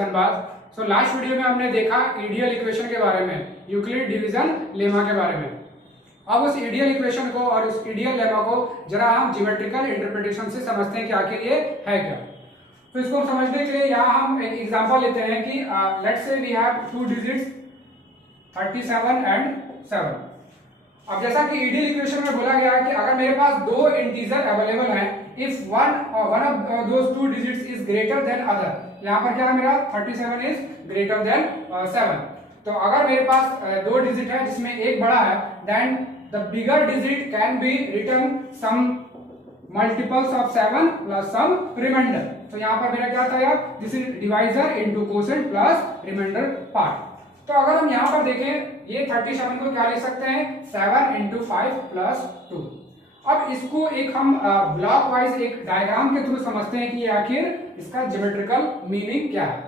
Dhanbad. So last video में हमने देखा आइडियल इक्वेशन के बारे में, यूक्लिड डिवीजन लेमा के बारे में। अब उस आइडियल इक्वेशन को और उस आइडियल लेमा को जरा हम ज्योमेट्रिकल इंटरप्रिटेशन से समझते हैं कि आखिर ये है क्या। तो इसको समझने के लिए यहाँ हम एक एग्जांपल लेते हैं कि let's say we have two digits 37 and 7। अब जैसा कि आइडियल इक्वेशन में बोला गया है कि अगर मेरे पास दो इंटीजर अवेलेबल हैं, if one of those two digits is greater then other, यहाँ पर क्या है मेरा 37 इज ग्रेटर देन 7। तो अगर मेरे पास दो डिजिट है जिसमें एक बड़ा है, then the bigger digit can be written some multiples of 7 plus some remainder. तो यहाँ पर मेरा क्या था यार, this is divisor into quotient plus remainder part. तो अगर हम यहाँ पर देखें, ये 37 को क्या लिख सकते हैं 7 इंटू 5 प्लस 2। अब इसको एक हम ब्लॉक वाइज एक डायग्राम के थ्रू समझते हैं कि आखिर इसका ज्योमेट्रिकल मीनिंग क्या है।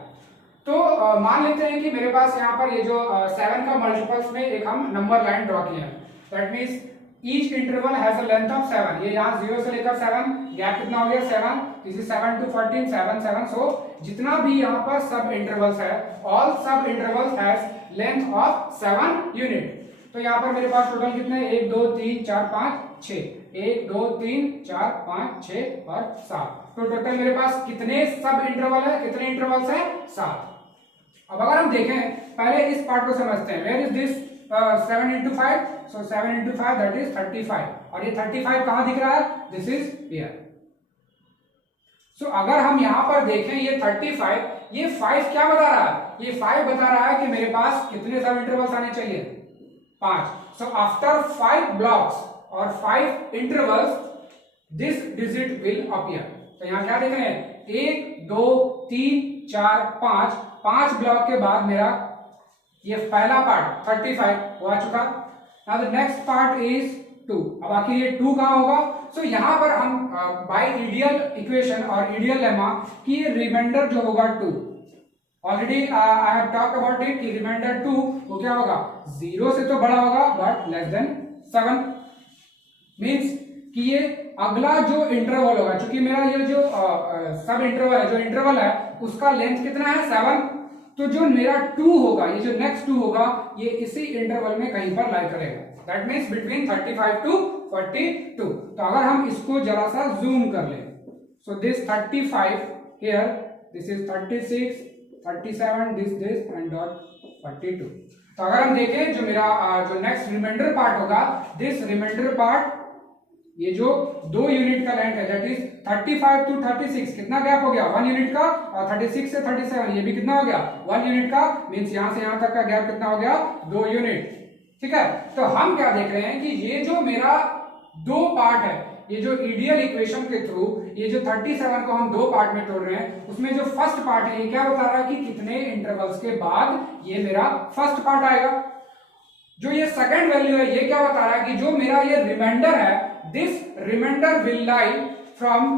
तो मान लेते हैं कि मेरे पास यहाँ पर ये जो 7 का मल्टीपल्स में एक हम नंबर लाइन ड्रॉ किया है। That means each interval has a length of 7। ये यहाँ 0 से लेकर 7, गैप कितना हो गया 7, दिस इज 7 to 14, 7 7। सो जितना भी यहाँ पर सब इंटरवल्स है, ऑल सब intervals has length of 7 unit. तो यहाँ पर मेरे पास टोटल कितने 1 2 3 4 5 6, 1 2 3 4 5 6 और 7। तो टोटल मेरे पास कितने सब इंटरवल है, कितने इंटरवल्स है 7। अब अगर हम देखें, पहले इस पार्ट को समझते हैं। Where is this 7 into 5? So 7 into 5 that is 35। और ये 35 कहाँ दिख रहा है, दिस इज हियर। सो अगर हम यहाँ पर देखें ये 35, ये 5 क्या बता रहा है, ये 5 बता रहा है कि मेरे पास कितने सब इंटरवल्स आने चाहिए 5। सो आफ्टर 5 ब्लॉक्स और 5 intervals this digit will appear. तो यहाँ क्या देख रहे हैं 1 2 3 4 5 ब्लॉक के बाद मेरा ये पहला पार्ट 35 हो आ चुका। Now the next part is 2। अब आखिर ये 2 कहाँ होगा। सो यहाँ पर हम बाय आइडियल इक्वेशन और आइडियल लेमा की रिमाइंडर जो होगा 2, already I have talked about it कि रिमाइंडर 2 वो क्या होगा 0 से तो बड़ा होगा बट लेस देन 7। मींस कि ये अगला जो इंटरवल होगा, क्योंकि मेरा ये जो सब इंटरवल है, जो इंटरवल है उसका लेंथ कितना है 7। तो जो मेरा 2 होगा, ये जो नेक्स्ट 2 होगा, ये इसी इंटरवल में कहीं पर लाई करेगा। That means between 35 to 42। तो अगर हम इसको जरा सा जूम कर लें, so this 35 here, this is 36 37, this and dot 42। तो अगर हम देखें जो मेरा जो नेक्स्ट रिमाइंडर पार्ट होगा, दिस रिमाइंडर पार्ट ये जो 2 यूनिट का लेंथ है, दैट इज 35 टू 36, कितना गैप हो गया 1 यूनिट का, और 36 से 37 ये भी कितना हो गया 1 यूनिट का। मींस यहां से यहां तक का गैप कितना हो गया 2 यूनिट। ठीक है, तो हम क्या देख रहे हैं कि ये जो मेरा 2 पार्ट है, ये जो आइडियल इक्वेशन के थ्रू ये जो 37 को हम 2 पार्ट में तोड़ रहे हैं, उसमें जो फर्स्ट पार्ट है ये क्या बता रहा है कि कितने इंटरवल्स के बाद ये मेरा फर्स्ट पार्ट आएगा। जो ये सेकंड वैल्यू है ये क्या बता रहा है कि जो मेरा ये रिमाइंडर है, this remainder will lie from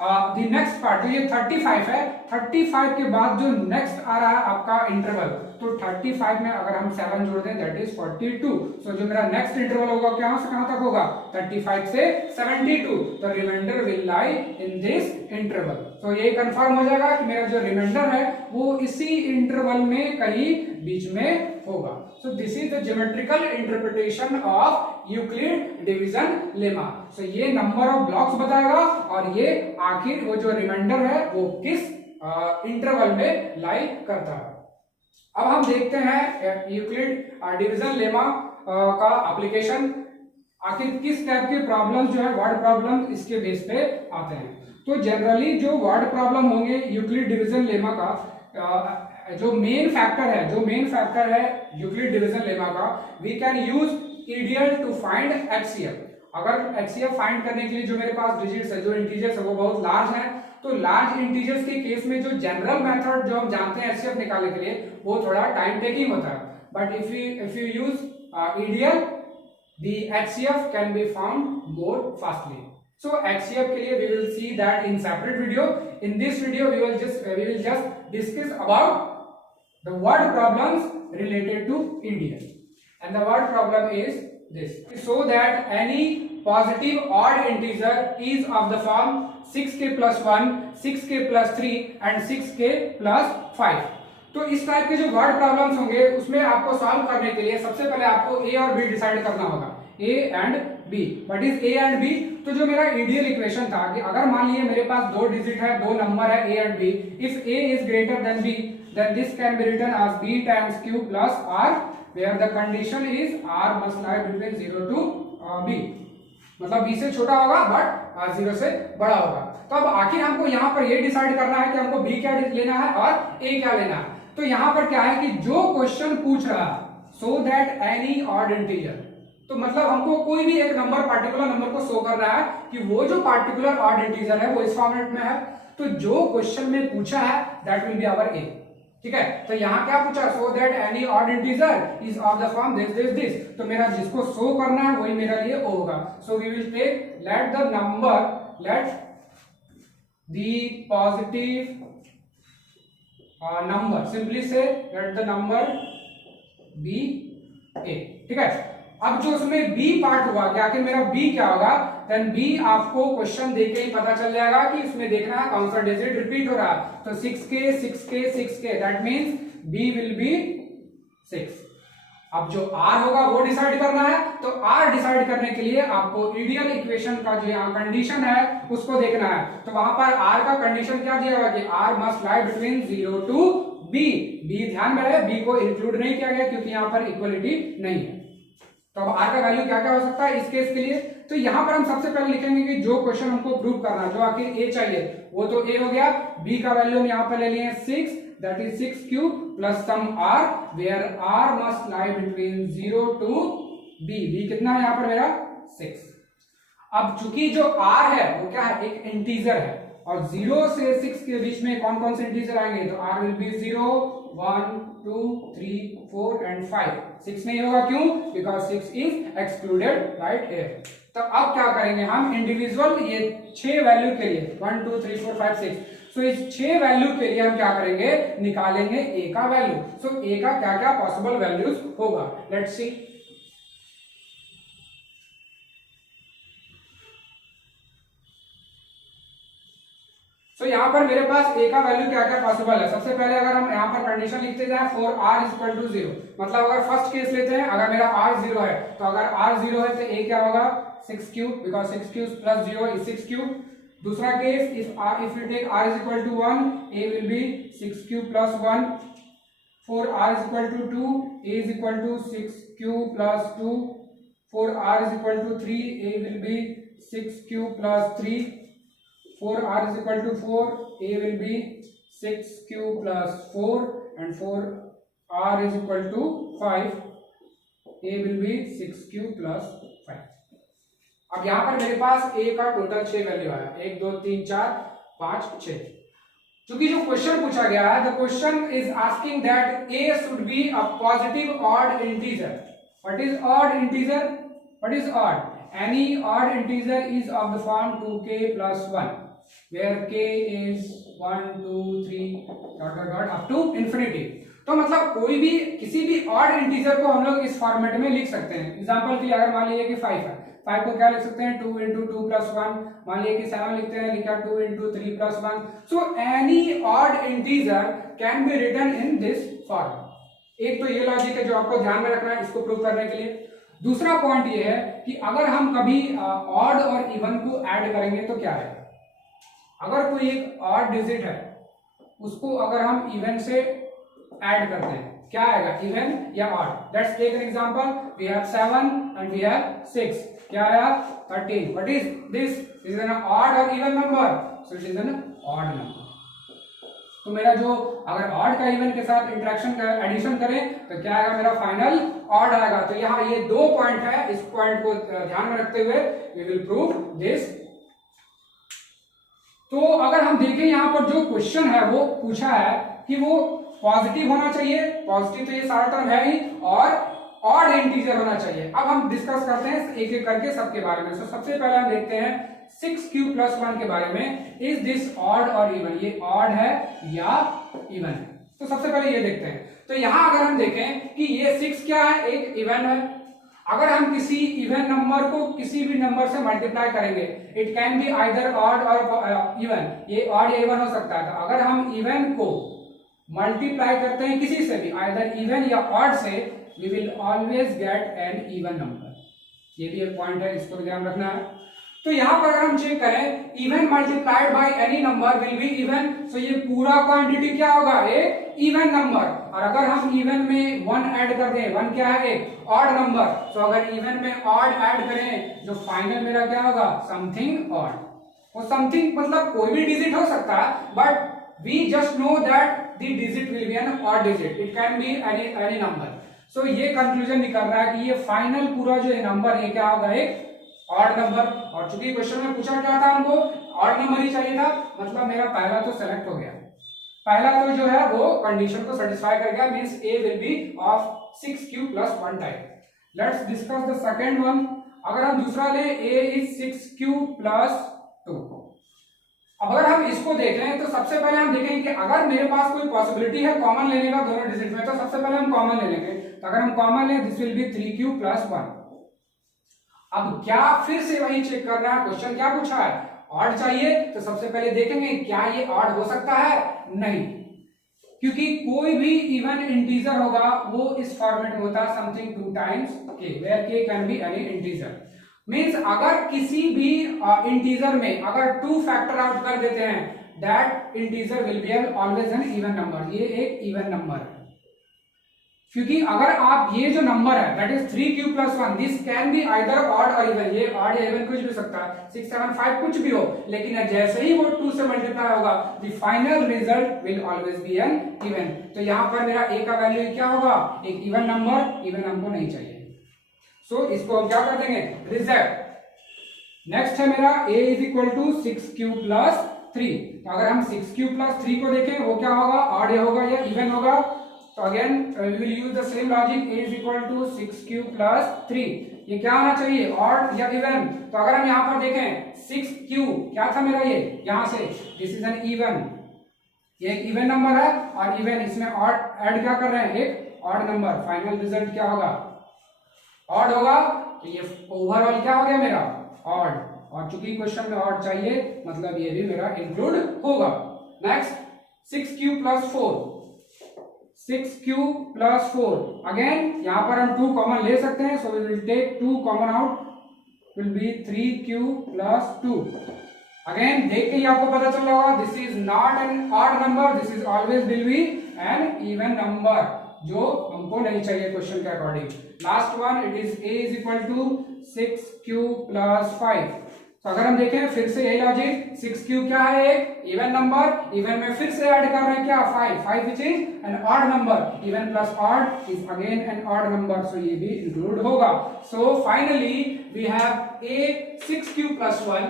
the next part. तो ये 35 है, 35 के बाद जो नेक्स्ट आ रहा है आपका इंटरवल, तो 35 में अगर हम 7 जोड़ दें दैट इज 42। सो जो मेरा नेक्स्ट इंटरवल होगा कहां से कहां तक होगा 35 से 72। तो remainder will lie in this interval. तो ये कंफर्म हो जाएगा कि मेरा जो रिमाइंडर है वो इसी इंटरवल में कहीं बीच में होगा। So this is the geometrical interpretation of Euclid division lemma. So ये नंबर ऑफ ब्लॉक्स बताएगा और ये आखिर वो जो रिमाइंडर है वो किस इंटरवल में लाई करता है। अब हम देखते हैं यूक्लिड डिवीजन लेमा का एप्लीकेशन, आखिर किस टाइप के प्रॉब्लम जो है वर्ड प्रॉब्लम इसके बेस पे आते हैं। तो जनरली जो वर्ड प्रॉब्लम होंगे यूक्लिड डिवीजन लेमा का, जो मेन फैक्टर है यूक्लिड डिवीजन लेमा का, we can use ideal to find HCF. अगर एचसीएफ फाइंड करने के लिए जो मेरे पास डिजिट्स है, जो इंटीजर्स है वो बहुत लार्ज है, तो लार्ज इंटीजर्स के केस में जो जनरल मेथड जो हम जानते हैं एचसीएफ निकालने के लिए वो थोड़ा टाइम टेकिंग होता है। But if you use ideal, the HCF can be found more fastly. So HCF के लिए we will see that in separate video. In this video we will just discuss about the word problems related to India. And the word problem is this: so that any positive odd integer is of the form 6k plus 1, 6k + 3 and 6k + 5। तो इस type के जो word problems होंगे उसमें आपको solve करने के लिए सबसे पहले आपको ए और बी डिसाइड करना होगा, A and B. What is A and B? तो जो मेरा आइडियल इक्वेशन था कि अगर मान लीजिए मेरे पास दो डिजिट है, दो नंबर है A and B, if A is greater than B then this can be written as b times q plus r where the condition is r must lie between 0 to b, मतलब b से छोटा होगा but 0 से बड़ा होगा। तो अब आखिर हमको यहाँ पर ये डिसाइड करना है कि हमको b क्या लेना है और a क्या लेना है। तो यहाँ पर क्या है कि जो क्वेश्चन पूछ रहा so that any odd integer, तो मतलब हमको कोई भी एक नंबर पार्टिकुलर नंबर को शो कर रहा है कि वो जो पार्टिकुलर ऑड इंटीजर है वो इस फॉर्मेट में है। तो जो क्वेश्चन में पूछा है दैट विल बी आवर ए, ठीक है। तो यहाँ क्या पूछा, so that any odd integer is of the form this this this, तो मेरा जिसको शो करना है वही मेरा लिए ओ होगा। So we will take let the positive number, simply say let the number be A, ठीक है। अब जो उसमें बी पार्ट हुआ कि आखिर मेरा बी क्या होगा, देन बी आपको क्वेश्चन देख के ही पता चल जाएगा कि इसमें देखना है कौन सा डिजिट रिपीट हो रहा है। तो 6k 6k 6k that means b will be 6। अब जो r होगा वो डिसाइड करना है। तो r डिसाइड करने के लिए आपको आइडियल इक्वेशन का जो यहाँ कंडीशन है उसको देखना है। तो वहां पर r का कंडीशन क्या दिया हुआ कि r must lie between 0 to b। b ध्यान में रहे, b को इंक्लूड नहीं किया गया क्योंकि यहाँ पर इक्वलिटी नहीं है। तो अब r का वैल्यू क्या क्या हो सकता है इस केस के लिए। तो यहाँ पर हम सबसे पहले लिखेंगे कि जो क्वेश्चन हमको प्रूव करना है, जो आखिर a चाहिए वो तो a हो गया। b का वैल्यू हम यहाँ पर ले लिए 6, that is 6q plus some r where r must lie between 0 to b। b कितना है यहाँ पर मेरा 6। अब चूंकि जो r है वो क्या है, एक इंटीजर है और 0 से 6 के बीच में कौन कौन से इंटीजर आएंगे, तो r विल बी 0 1 2 3 4 एंड 5। 6 नहीं होगा, क्यों? Because 6 is excluded right here. तो अब क्या करेंगे हम इंडिविजुअल ये 6 वैल्यू के लिए 1 2 3 4 5 6, सो इस 6 वैल्यू के लिए हम क्या करेंगे, निकालेंगे a का वैल्यू। सो a का क्या क्या पॉसिबल वैल्यूज होगा, लेट्स सी। तो यहाँ पर मेरे पास a का वैल्यू क्या क्या पॉसिबल है। सबसे पहले अगर हम यहाँ पर कंडीशन लिखते जाए फॉर r इक्वल टू 0, मतलब अगर फर्स्ट केस लेते हैं, अगर मेरा r 0 है तो अगर r 0 है तो a क्या होगा 6q, because 6q plus 0 is 6q। दूसरा case if you take r is equal to 1, a will be 6q plus 1। For r is equal to 2, a is equal to 6q plus 2। For r is equal to 3, a will be 6q plus 3। For r is equal to 4, a will be 6q plus 4, and for r is equal to 5, a will be 6q plus 5। अब यहाँ पर मेरे पास a का total 6 value आया, 1 2 3 4 5 6। क्योंकि जो question पूछा गया है, the question is asking that a should be a positive odd integer। What is odd integer? What is odd? Any odd integer is of the form 2k plus 1, where k is 1 2 3 dot dot dot up to infinity। तो मतलब कोई भी किसी भी odd integer को हम लोग इस फॉर्मेट में लिख सकते हैं। एग्जांपल के लिए अगर मान लीजिए कि 5 है, 5 को क्या लिख सकते हैं 2 into 2 plus 1। मान लीजिए कि 7 लिखते हैं, लिखा 2 into 3 plus 1। So any odd integer can be written in this form. एक तो ये लॉजिक है जो आपको ध्यान में रखना है इसको प्रूव करने के लिए। दूसरा पॉइंट ये है कि अगर हम कभी ऑड और इवन को ऐड करेंगे तो क्या है, अगर कोई एक ऑड डिजिट है उसको अगर हम इवन से ऐड करते हैं क्या आएगा, इवन या odd. Let's take an example, we have 7 and we have 6, क्या आया 13। What is this, is an odd और even number, so it is an odd number. तो मेरा जो अगर ऑड का इवन के साथ इंटरेक्शन का एडिशन करें तो क्या आएगा, मेरा फाइनल ऑड आएगा। तो यहाँ ये 2 पॉइंट है, इस पॉइंट को ध्यान में रखते हुए वी विल प्रूव दिस। तो अगर हम देखें यहाँ पर जो क्वेश्चन है वो पूछा है कि वो पॉजिटिव होना चाहिए, पॉजिटिव तो ये सारा टर्म है ही, और ऑड इंटीजर होना चाहिए। अब हम डिस्कस करते हैं एक एक करके सबके बारे में। तो सबसे पहले हम देखते हैं 6q प्लस 1 के बारे में। इज दिस ऑड और इवन, ये ऑड है या इवन है, तो सबसे पहले ये देखते हैं। तो यहां अगर हम देखें कि ये 6 क्या है, एक इवन है, अगर हम किसी इवन नंबर को किसी भी नंबर से मल्टीप्लाई करेंगे, it can be either odd और इवन, ये ऑड या इवन हो सकता है। तो अगर हम इवन को मल्टीप्लाई करते हैं किसी से भी, आइदर इवन या ऑड से, we will always get an even number. ये भी एक पॉइंट है, इसको ध्यान रखना है। तो यहाँ पर अगर हम चेक करें, even multiplied by any number will be even, so ये पूरा क्वांटिटी क्या होगा, एक इवन नंबर। और अगर हम इवन में 1 ऐड कर दें, 1 क्या है, एक ऑड नंबर, सो अगर इवन में ऑड ऐड करें, जो फाइनल मेरा क्या होगा, समथिंग ऑड। वो समथिंग मतलब कोई भी डिजिट हो सकता है, but we just know that the digit will be an odd digit, it can be any number. So ये कंक्लूजन निकल रहा है कि ये फाइनल पूरा जो नंबर ये क्या होगा, एक ऑड नंबर। और चूंकि क्वेश्चन में पूछा क्या था, हमको ऑड नंबर ही चाहिए था, मतलब मेरा पहला तो सेलेक्ट हो गया, पहला तो जो है वो कंडीशन को सेटिस्फाई कर गया, means A will be of 6q + 1 type. Let's discuss the second one. अगर हम दूसरा ले, a इज 6q + 2। अब अगर हम इसको देख रहे हैं तो सबसे पहले हम देखेंगे कि अगर मेरे पास कोई पॉसिबिलिटी है कॉमन लेने का दोनों डिजिट में, तो सबसे पहले हम कॉमन ले लेंगे। तो अगर हम कॉमन लें, दिस विल बी 3q + 1। अब क्या फिर से वही चेक करना है, क्वेश्चन क्या पूछा है, ऑड चाहिए, तो सबसे पहले देखेंगे क्या ये ऑड हो सकता है, नहीं, क्योंकि कोई भी इवन इंटीजर होगा वो इस फॉर्मेट में होता है, something 2 times k, where k can be any integer. Means अगर किसी भी इंटीजर में अगर 2 फैक्टर आउट कर देते हैं, that integer will be always an even number, ये एक इवन नंबर है। क्योंकि अगर आप ये जो नंबर है that is 3q + 1, this can be either odd और इवन, ये ऑड या इवन कुछ भी सकता है, 6, 7, 5 कुछ भी हो, लेकिन जैसे ही वो 2 से मल्टीप्लाई होगा, the final result will always be an even. तो यहाँ पर मेरा a का वैल्यू क्या होगा, एक इवन नंबर, इवन हमको नहीं चाहिए, सो इसको हम क्या कर देंगे, रिजेक्ट। नेक्स्ट है मेरा a = 6q + 3। तो अगर हम 6q + 3 को देखें, वो क्या होगा, ऑड होगा या इवन होगा। तो again we will use the same logic, a = 6q + 3, ये क्या होना चाहिए, ऑड या इवन। तो अगर हम यहाँ पर देखें 6q क्या था मेरा, ये यहाँ से दिस इज एन इवन, ये एक इवन नंबर है, और इवन इसमें ऑड ऐड क्या कर रहे हैं, एक ऑड नंबर, फाइनल रिजल्ट क्या होगा, ऑड होगा। तो ये ओवरऑल क्या हो गया मेरा, ऑड, और चूंकि क्वेश्चन में ऑड चाहिए, मतलब ये भी मेरा इंक्लूड होगा। नेक्स्ट 6q + 4, 6q + 4, अगेन यहां पर हम 2 कॉमन ले सकते हैं, so we will take 2 common out, will be 3q + 2। Again देख के ही आपको पता चल रहा होगा, this is not an odd number, this is always will be an even number, जो हमको नहीं चाहिए क्वेश्चन के according. Last one, it is a = 6q + 5। तो अगर हम देखें फिर से यही लॉजिक, 6q क्या है, एक इवन नंबर, इवन में फिर से ऐड कर रहे हैं क्या, 5 which is an odd number, even plus odd is again an odd number, so ये भी इंक्लूड होगा। So finally we have a 6q + 1,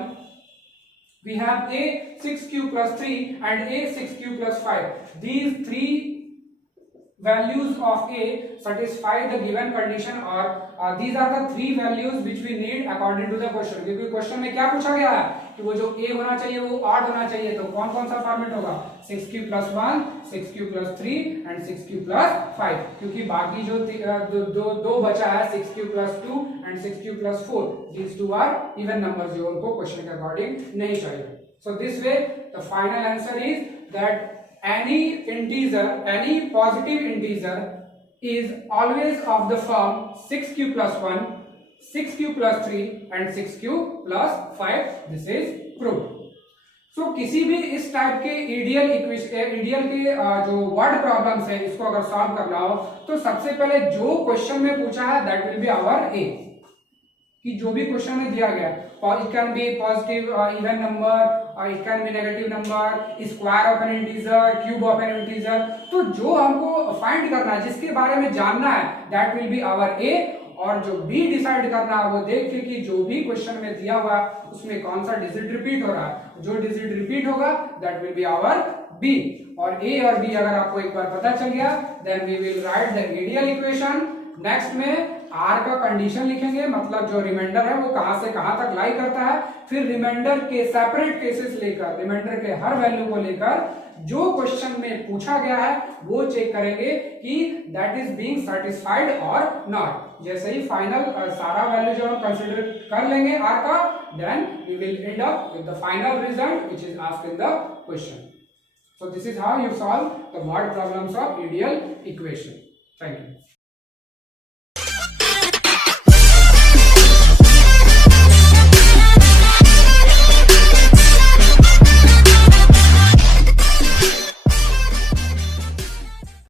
we have a 6q + 3 and a 6q + 5. These 3 values of a satisfy the given condition, or these are the 3 values which we need according to the question। क्योंकि question में क्या पूछा गया है कि वो जो a होना चाहिए वो ऑड होना चाहिए, तो कौन कौन सा फॉर्मेट होगा, 6q + 1, 6q + 3 and 6q + 5, क्योंकि बाकी जो दो बचा है 6q + 2 and 6q + 4, these 2 are even numbers, जो उनको क्वेश्चन के अकॉर्डिंग नहीं चाहिए। So this way the final answer is that any integer, any positive integer is always of the form 6q + 1, 6q + 3 and 6q + 5. This is proved. So किसी भी इस type के ideal के जो वर्ड प्रॉब्लम्स है, इसको अगर सॉल्व करना हो, तो सबसे पहले जो क्वेश्चन में पूछा है दैट विल बी आवर ए, कि जो भी क्वेश्चन में दिया गया, it can be positive even number, it can be negative number, square of an integer, cube of an integer, तो जो हमको फाइंड करना है, जिसके बारे में जानना है, that will be our A, और जो B डिसाइड करना है वो देख के कि जो भी क्वेश्चन में दिया हुआ है उसमें कौन सा डिजिट रिपीट हो रहा है, जो डिजिट रिपीट होगा that will be our B। और A और B अगर आपको एक बार पता चल गया, then we will write the ideal equation। Next में R का कंडीशन लिखेंगे, मतलब जो रिमाइंडर है वो कहां से कहां तक लाई करता है, फिर रिमाइंडर के सेपरेट केसेस लेकर, रिमाइंडर के हर वैल्यू को लेकर जो क्वेश्चन में पूछा गया है वो चेक करेंगे कि दैट इज बीइंग सेटिस्फाइड और नॉट। जैसे ही फाइनल सारा वैल्यू जब हम कंसीडर कर लेंगे आर का, then we will end up with the final result which is asked in the question. So this is how you solve the word problems of ideal equation. Thank you.